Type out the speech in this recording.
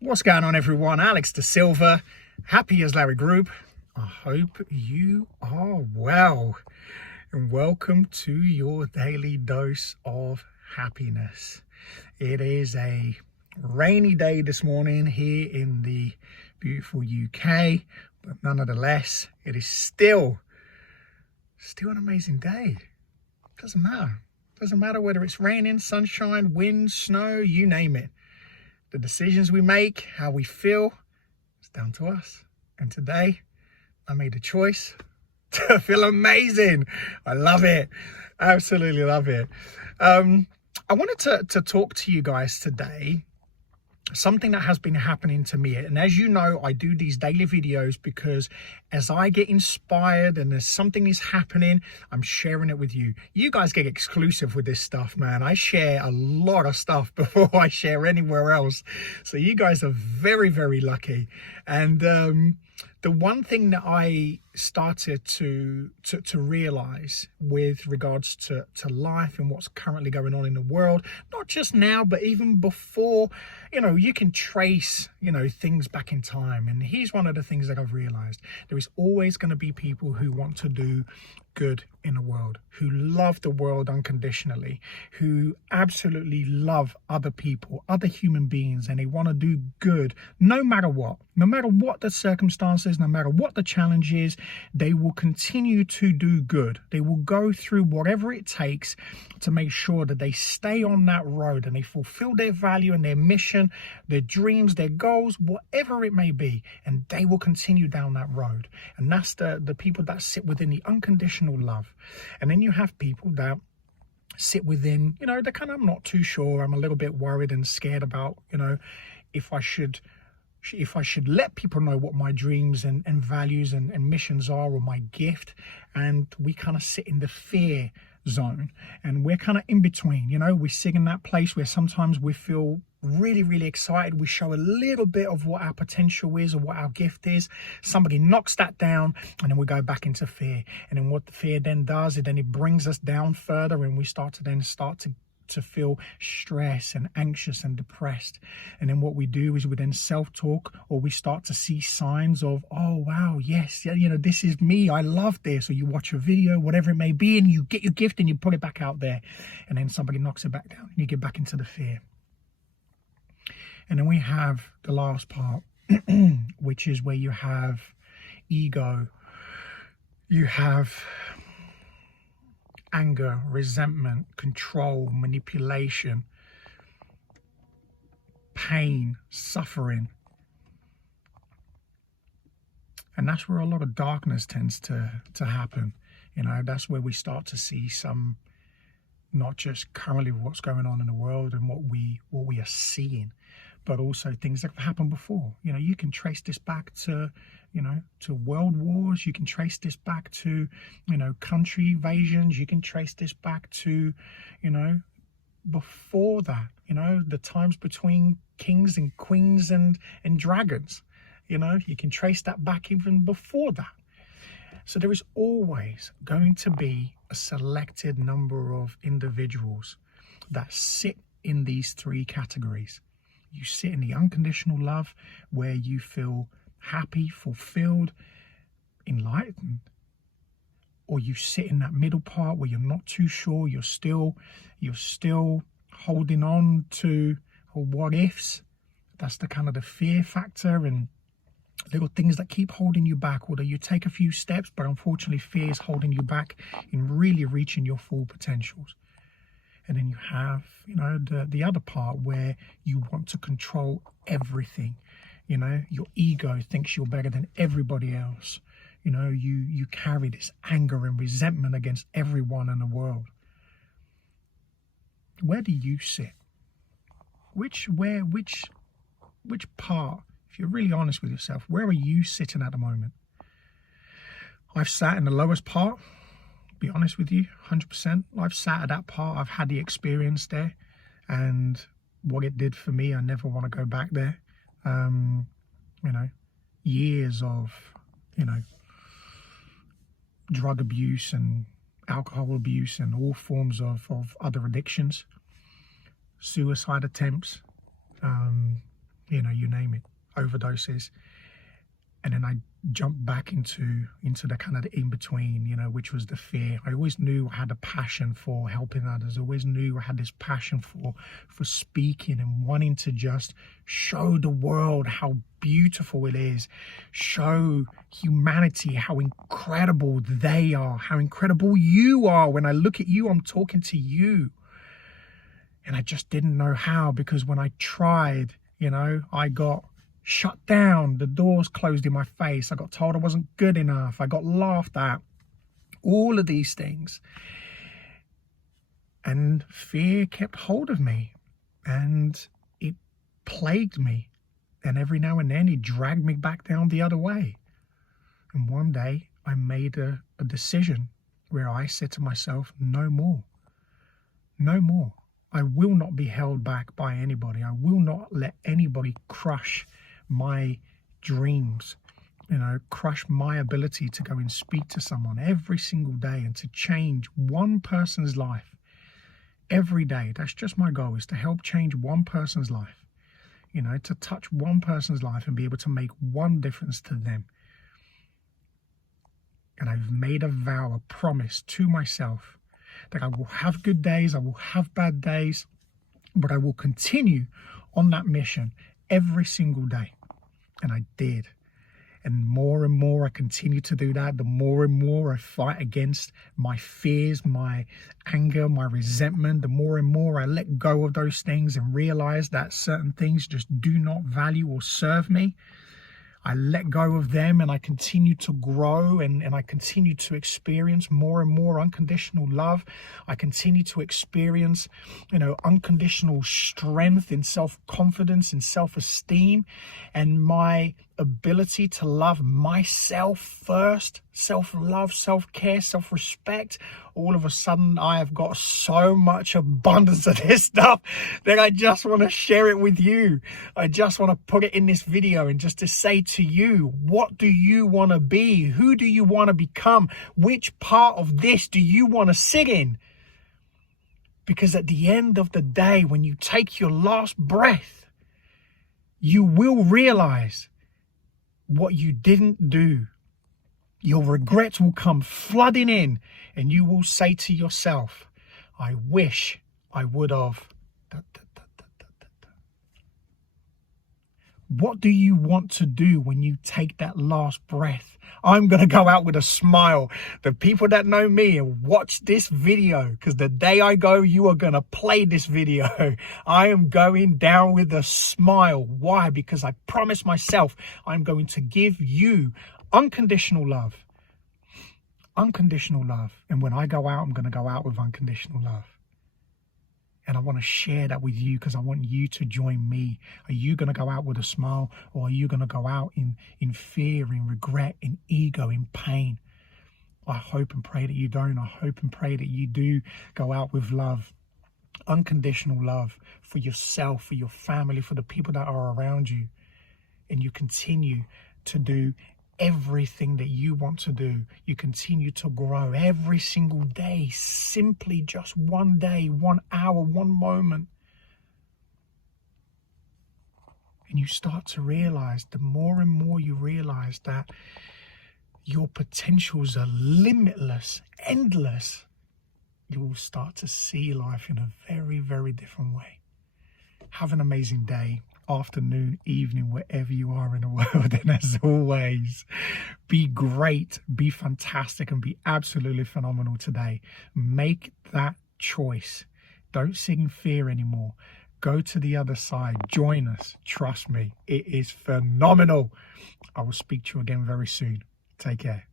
What's going on, everyone? Alex De Silva, happy as Larry Group. I hope you are well, and welcome to your daily dose of happiness. It is a rainy day this morning here in the beautiful UK, but nonetheless, it is still an amazing day. Doesn't matter whether it's raining, sunshine, wind, snow, you name it. The decisions we make, how we feel, it's down to us. And today, I made a choice to feel amazing. I love it. Absolutely love it. I wanted to talk to you guys today, something that has been happening to me. And as you know, I do these daily videos because as I get inspired and there's something is happening, I'm sharing it with you. You guys get exclusive with this stuff, man. I share a lot of stuff before I share anywhere else. So you guys are very, very lucky. And the one thing that I started to realize with regards to life and what's currently going on in the world, not just now, but even before, you can trace, things back in time. And here's one of the things that I've realized. There is always going to be people who want to do good in the world, who love the world unconditionally, who absolutely love other people, other human beings, and they want to do good no matter what the circumstances, no matter what the challenge is. They will continue to do good. They will go through whatever it takes to make sure that they stay on that road and they fulfill their value and their mission, their dreams, their goals, whatever it may be, and they will continue down that road. And that's the people that sit within the unconditional love. And then you have people that sit within, they're kind of, I'm not too sure, I'm a little bit worried and scared about, if I should let people know what my dreams and values and missions are, or my gift. And we kind of sit in the fear zone, and we're kind of in between. We sit in that place where sometimes we feel really, really excited. We show a little bit of what our potential is or what our gift is. Somebody knocks that down, and then we go back into fear. And then what the fear then does, it brings us down further, and we start to feel stressed and anxious and depressed. And then what we do is we then self-talk, or we start to see signs of, oh wow, yes, this is me, I love this. Or you watch a video, whatever it may be, and you get your gift and you put it back out there, and then somebody knocks it back down and you get back into the fear. And then we have the last part, which is where you have ego, you have anger, resentment, control, manipulation, pain, suffering. And that's where a lot of darkness tends to happen. That's where we start to see some, not just currently what's going on in the world and what we are seeing, but also things that have happened before. You can trace this back to, to world wars. You can trace this back to, country invasions. You can trace this back to, before that, the times between kings and queens and dragons. You can trace that back even before that. So there is always going to be a selected number of individuals that sit in these three categories. You sit in the unconditional love, where you feel happy, fulfilled, enlightened. Or you sit in that middle part where you're not too sure, you're still holding on to what ifs. That's the kind of the fear factor and little things that keep holding you back, although you take a few steps, but unfortunately fear is holding you back in really reaching your full potentials. And then you have, the other part where you want to control everything. Your ego thinks you're better than everybody else. You carry this anger and resentment against everyone in the world. Where do you sit? Which part, if you're really honest with yourself, where are you sitting at the moment? I've sat in the lowest part. Be honest with you, 100%. I've sat at that part. I've had the experience there, and what it did for me, I never want to go back there. Years of drug abuse and alcohol abuse and all forms of other addictions, suicide attempts, you know, you name it, overdoses. And then I jumped back into the kind of the in-between, you know, which was the fear. I always knew I had a passion for helping others. I always knew I had this passion for speaking and wanting to just show the world how beautiful it is, show humanity how incredible they are, how incredible you are. When I look at you, I'm talking to you. And I just didn't know how, because when I tried, you know, I got shut down, the doors closed in my face, I got told I wasn't good enough, I got laughed at, all of these things. And fear kept hold of me and it plagued me. And every now and then it dragged me back down the other way. And one day I made a decision where I said to myself, no more, no more. I will not be held back by anybody. I will not let anybody crush my dreams, you know, crush my ability to go and speak to someone every single day and to change one person's life every day. That's just my goal, is to help change one person's life, you know, to touch one person's life and be able to make one difference to them. And I've made a vow, a promise to myself that I will have good days, I will have bad days, but I will continue on that mission every single day. And I did. And more I continue to do that, the more and more I fight against my fears, my anger, my resentment, the more and more I let go of those things and realize that certain things just do not value or serve me. I let go of them and I continue to grow and I continue to experience more and more unconditional love. I continue to experience, you know, unconditional strength and self-confidence and self-esteem, and my ability to love myself first, self-love, self-care, self-respect. All of a sudden I have got so much abundance of this stuff that I just want to share it with you. I just want to put it in this video and just to say to you, what do you want to be? Who do you want to become? Which part of this do you want to sit in? Because at the end of the day, when you take your last breath, you will realize what you didn't do. Your regrets will come flooding in and you will say to yourself, I wish I would have. What do you want to do when you take that last breath? I'm going to go out with a smile. The people that know me and watch this video, because the day I go, you are going to play this video. I am going down with a smile. Why? Because I promised myself I'm going to give you unconditional love. Unconditional love. And when I go out, I'm going to go out with unconditional love. And I want to share that with you because I want you to join me. Are you going to go out with a smile, or are you going to go out in fear, in regret, in ego, in pain? I hope and pray that you don't. I hope and pray that you do go out with love, unconditional love for yourself, for your family, for the people that are around you. And you continue to do everything that you want to do. You continue to grow every single day, simply just one day, 1 hour, one moment. And you start to realize, the more and more you realize that your potentials are limitless, endless, you will start to see life in a very, very different way. Have an amazing day, afternoon, evening, wherever you are in the world. And as always, be great, be fantastic, and be absolutely phenomenal today. Make that choice. Don't sit in fear anymore. Go to the other side. Join us. Trust me, it is phenomenal. I will speak to you again very soon. Take care.